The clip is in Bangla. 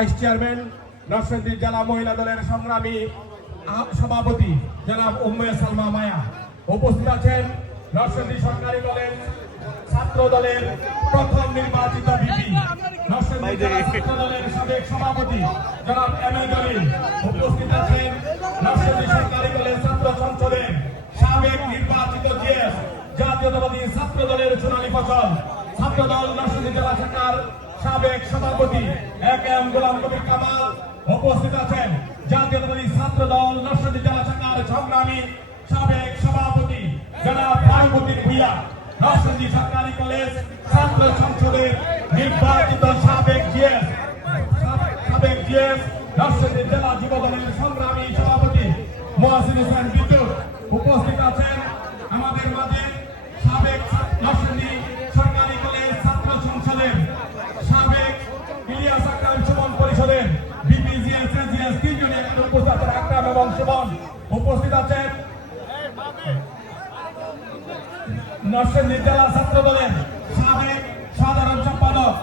ভাইস চেয়ারম্যান, নরসিংদী জেলা মহিলা দলের সংগ্রামী সভাপতি জনাব উম্মে সালমা মায়া। উপস্থিত আছেন নরসিংদী সরকারি কলেজ ছাত্র দলের প্রথম নির্বাচিত ভিপি, নরসিংদী জেলা ছাত্র দলের সাবেক সভাপতি জনাব এম এ জলিল। উপস্থিত আছেন নরসিংদী সরকারি কলেজ ছাত্র সংসদের সাবেক নির্বাচিত জিএস, জাতীয়তাবাদী ছাত্র দলের সোনালী ফসল, ছাত্র দল নরসিংদী জেলা শাখার সাবেক সভাপতি এক এম গোলাম কবির কামাল। উপস্থিত আছেন জাতীয়তাবাদী ছাত্র দল নরসিংদী জেলা শাখার সংগ্রামী সাবেক সভাপতি জনাব ফারুকুদ্দিন ভূঁইয়া, নরসিংদী সরকারি কলেজ ছাত্র সংসদের নির্বাচিত সাবেক জিএস নরসিংদী জেলা যুব দলের সংগ্রামী সভাপতি মহসিন হোসেন বিদ্যুৎ। উপস্থিত আছেন আমাদের মাঝে সাবেক নরসিংদী সরকারি কলেজ ছাত্র সংসদের সাবেক ইলিয়াস আকরাম সুমন পরিষদের বিপিজিএস এজিএস তিনজনই এখানে উপস্থিত আছেন, আকরাম এবং সুমন। উপস্থিত আছেন নরসিংদী জেলা ছাত্র দলের সাবেক সাধারণ সম্পাদক